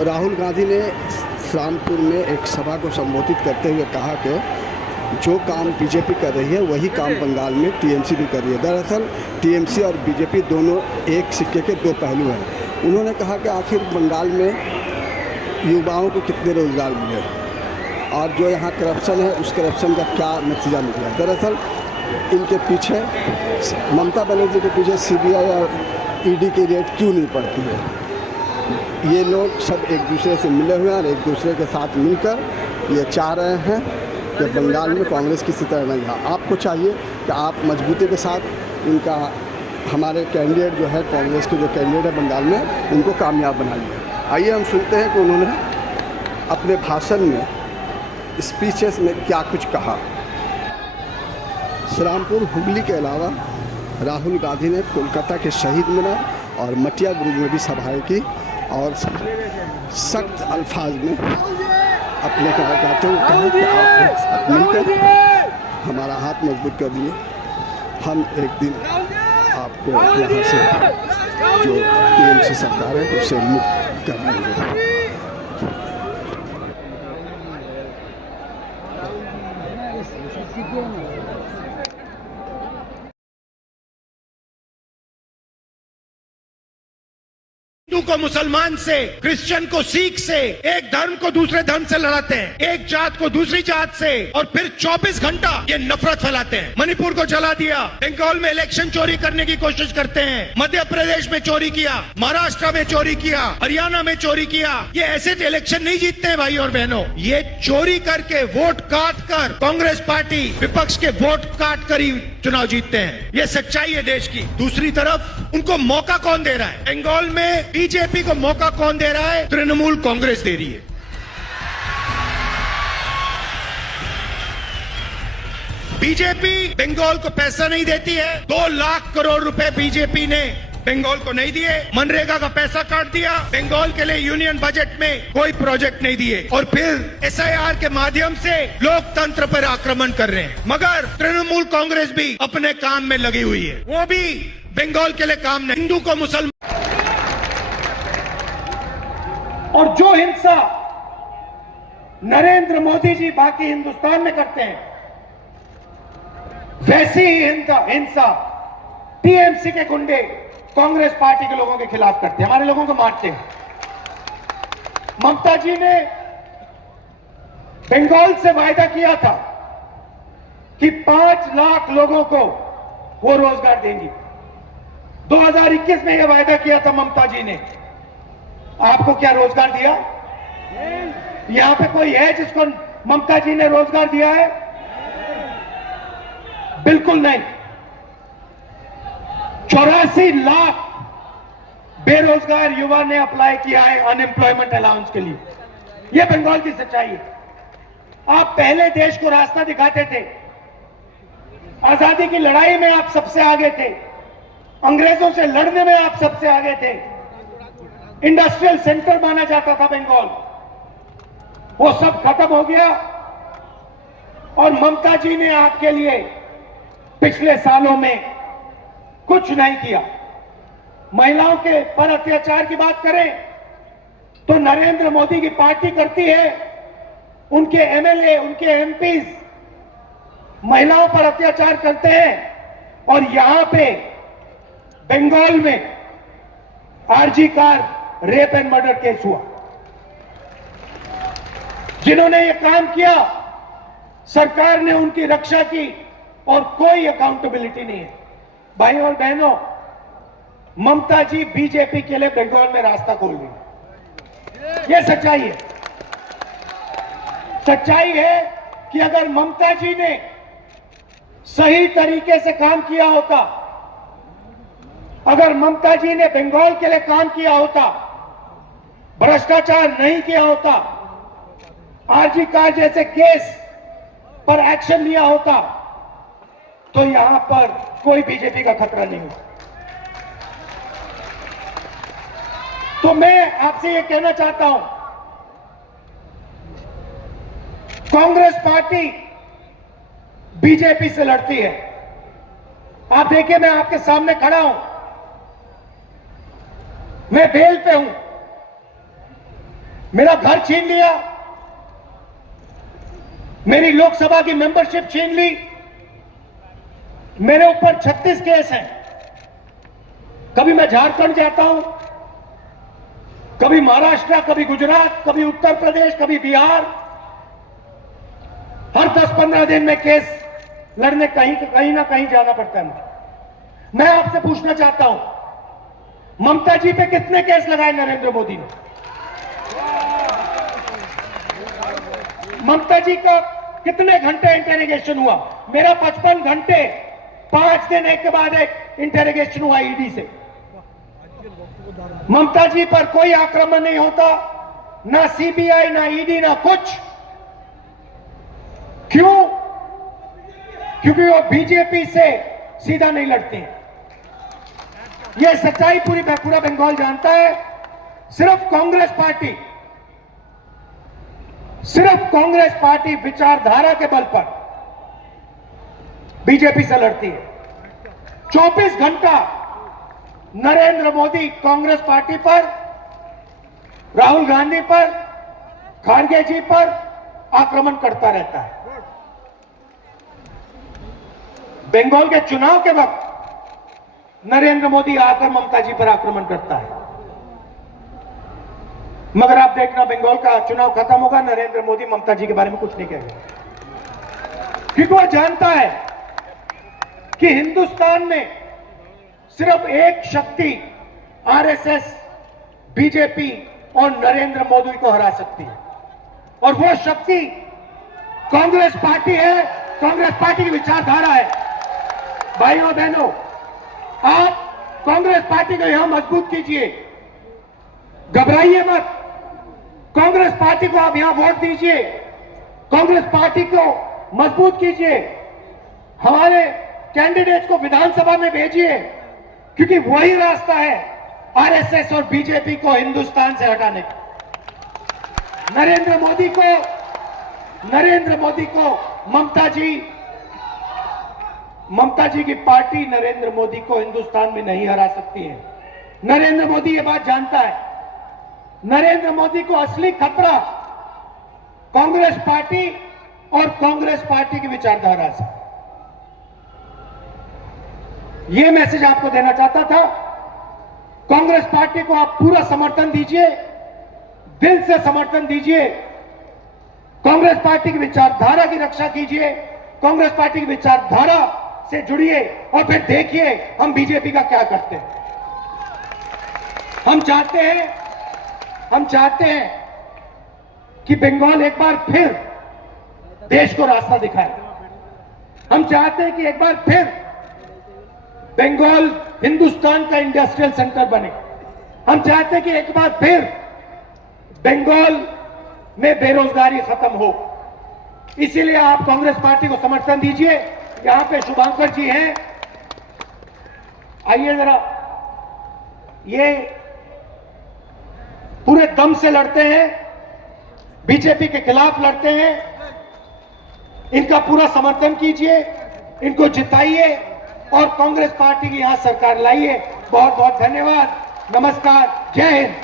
राहुल गांधी ने श्यामपुर में एक सभा को संबोधित करते हुए कहा कि जो काम बीजेपी कर रही है वही काम बंगाल में टीएमसी भी कर रही है। दरअसल टीएमसी और बीजेपी दोनों एक सिक्के के दो पहलू हैं। उन्होंने कहा कि आखिर बंगाल में युवाओं को कितने रोज़गार मिले और जो यहाँ करप्शन है उस करप्शन का क्या नतीजा निकला। दरअसल इनके पीछे, ममता बनर्जी के पीछे सीबीआई और ईडी की रेड क्यों नहीं पड़ती है? ये लोग सब एक दूसरे से मिले हुए हैं और एक दूसरे के साथ मिलकर ये चाह रहे हैं कि बंगाल में कांग्रेस की तरह नहीं है। आपको चाहिए कि आप मजबूती के साथ इनका, हमारे कैंडिडेट जो है, कांग्रेस के जो कैंडिडेट है बंगाल में, उनको कामयाब बनाइए। आइए हम सुनते हैं कि उन्होंने अपने भाषण में, स्पीचेस में क्या कुछ कहा। श्यामपुर हुगली के अलावा राहुल गांधी ने कोलकाता के शहीद मीनार और मटिया बुरुज में भी सभाएं की और सख्त अल्फाज में अपने कार्यकर्ताओं को कहा कि आप साथ मिलकर हमारा हाथ मजबूत कर दिए, हम एक दिन आपको यहाँ से जो टीएमसी सरकार है उससे मुक्त करवाएंगे। हिंदू को मुसलमान से, क्रिश्चियन को सिख से, एक धर्म को दूसरे धर्म से लड़ाते हैं, एक जात को दूसरी जात से, और फिर 24 घंटा ये नफरत फैलाते हैं। मणिपुर को जला दिया, बंगाल में इलेक्शन चोरी करने की कोशिश करते हैं, मध्य प्रदेश में चोरी किया, महाराष्ट्र में चोरी किया, हरियाणा में चोरी किया। ये ऐसे इलेक्शन नहीं जीतते हैं भाई और बहनों। ये चोरी करके, वोट काट कर, कांग्रेस पार्टी विपक्ष के वोट काट कर ही चुनाव जीतते हैं। ये सच्चाई है देश की। दूसरी तरफ उनको मौका कौन दे रहा है? बंगाल में बीजेपी को मौका कौन दे रहा है? तृणमूल कांग्रेस दे रही है। बीजेपी बंगाल को पैसा नहीं देती है। 2 लाख करोड़ रुपए बीजेपी ने बंगाल को नहीं दिए। मनरेगा का पैसा काट दिया। बंगाल के लिए यूनियन बजट में कोई प्रोजेक्ट नहीं दिए, और फिर एसआईआर के माध्यम से लोकतंत्र पर आक्रमण कर रहे हैं। मगर तृणमूल कांग्रेस भी अपने काम में लगी हुई है, वो भी बंगाल के लिए काम नहीं। हिंदू को मुसलमान, और जो हिंसा नरेंद्र मोदी जी बाकी हिंदुस्तान में करते हैं, वैसी ही हिंसा टीएमसी के गुंडे कांग्रेस पार्टी के लोगों के खिलाफ करते हैं, हमारे लोगों को मारते हैं। ममता जी ने बंगाल से वायदा किया था कि 5 लाख लोगों को वो रोजगार देंगी। 2021 में यह वायदा किया था ममता जी ने। आपको क्या रोजगार दिया? यहां पे कोई है जिसको ममता जी ने रोजगार दिया है? बिल्कुल नहीं। 84 लाख बेरोजगार युवा ने अप्लाई किया है अनएम्प्लॉयमेंट अलाउंस के लिए। यह बंगाल की सच्चाई है। आप पहले देश को रास्ता दिखाते थे। आजादी की लड़ाई में आप सबसे आगे थे। अंग्रेजों से लड़ने में आप सबसे आगे थे। इंडस्ट्रियल सेंटर माना जाता था बंगाल, वो सब खत्म हो गया। और ममता जी ने आपके लिए पिछले सालों में कुछ नहीं किया। महिलाओं के पर अत्याचार की बात करें तो नरेंद्र मोदी की पार्टी करती है। उनके एमएलए, उनके एमपीज महिलाओं पर अत्याचार करते हैं। और यहां पे बंगाल में RG Kar rape and murder case हुआ। जिन्होंने ये काम किया, सरकार ने उनकी रक्षा की और कोई अकाउंटेबिलिटी नहीं है। भाई और बहनों, ममता जी बीजेपी के लिए बंगाल में रास्ता खोल रही है। यह सच्चाई है। सच्चाई है कि अगर ममता जी ने सही तरीके से काम किया होता, अगर ममता जी ने बंगाल के लिए काम किया होता, भ्रष्टाचार नहीं किया होता, आरजी कार जैसे केस पर एक्शन लिया होता, तो यहां पर कोई बीजेपी का खतरा नहीं होता। तो मैं आपसे यह कहना चाहता हूं, कांग्रेस पार्टी बीजेपी से लड़ती है। आप देखिए, मैं आपके सामने खड़ा हूं, मैं बेल पे हूं। मेरा घर छीन लिया, मेरी लोकसभा की मेंबरशिप छीन ली, मेरे ऊपर 36 केस हैं। कभी मैं झारखंड जाता हूं, कभी महाराष्ट्र, कभी गुजरात, कभी उत्तर प्रदेश, कभी बिहार। हर 10-15 दिन में केस लड़ने कहीं ना कहीं जाना पड़ता है मुझे। मैं आपसे पूछना चाहता हूं, ममता जी पे कितने केस लगाए नरेंद्र मोदी ने? ममता जी का कितने घंटे इंटेरोगेशन हुआ? मेरा 55 घंटे, 5 दिन एक के बाद एक इंटेरोगेशन हुआ ईडी से। ममता जी पर कोई आक्रमण नहीं होता, ना सीबीआई, ना ईडी, ना कुछ। क्यों? क्योंकि वो बीजेपी से सीधा नहीं लड़ते हैं। यह सच्चाई पूरा बंगाल जानता है। सिर्फ कांग्रेस पार्टी विचारधारा के बल पर बीजेपी से लड़ती है। 24 घंटा नरेंद्र मोदी कांग्रेस पार्टी पर, राहुल गांधी पर, खड़गे जी पर आक्रमण करता रहता है। बंगाल के चुनाव के वक्त नरेंद्र मोदी आकर ममता जी पर आक्रमण करता है, मगर आप देखना बंगाल का चुनाव खत्म होगा, नरेंद्र मोदी ममता जी के बारे में कुछ नहीं कहेगा। क्योंकि वह जानता है कि हिंदुस्तान में सिर्फ एक शक्ति आरएसएस, बीजेपी और नरेंद्र मोदी को हरा सकती है, और वो शक्ति कांग्रेस पार्टी है, कांग्रेस पार्टी की विचारधारा है। भाइयों बहनों, आप कांग्रेस पार्टी को यहां मजबूत कीजिए, घबराइए मत। कांग्रेस पार्टी को आप यहां वोट दीजिए, कांग्रेस पार्टी को मजबूत कीजिए, हमारे कैंडिडेट्स को विधानसभा में भेजिए, क्योंकि वही रास्ता है आरएसएस और बीजेपी को हिंदुस्तान से हटाने का। नरेंद्र मोदी को ममता जी की पार्टी नरेंद्र मोदी को हिंदुस्तान में नहीं हरा सकती है। नरेंद्र मोदी ये बात जानता है। नरेंद्र मोदी को असली खतरा कांग्रेस पार्टी और कांग्रेस पार्टी की विचारधारा से। यह मैसेज आपको देना चाहता था। कांग्रेस पार्टी को आप पूरा समर्थन दीजिए, दिल से समर्थन दीजिए, कांग्रेस पार्टी की विचारधारा की रक्षा कीजिए, कांग्रेस पार्टी की विचारधारा से जुड़िए, और फिर देखिए हम बीजेपी का क्या करते हैं। हम चाहते हैं कि बंगाल एक बार फिर देश को रास्ता दिखाए। हम चाहते हैं कि एक बार फिर बंगाल हिंदुस्तान का इंडस्ट्रियल सेंटर बने। हम चाहते हैं कि एक बार फिर बंगाल में बेरोजगारी खत्म हो। इसीलिए आप कांग्रेस पार्टी को समर्थन दीजिए। यहां पे शुभांकर जी हैं, आइए जरा। ये पूरे दम से लड़ते हैं, बीजेपी के खिलाफ लड़ते हैं। इनका पूरा समर्थन कीजिए, इनको जिताइए और कांग्रेस पार्टी की यहां सरकार लाइए। बहुत बहुत धन्यवाद। नमस्कार, जय हिंद।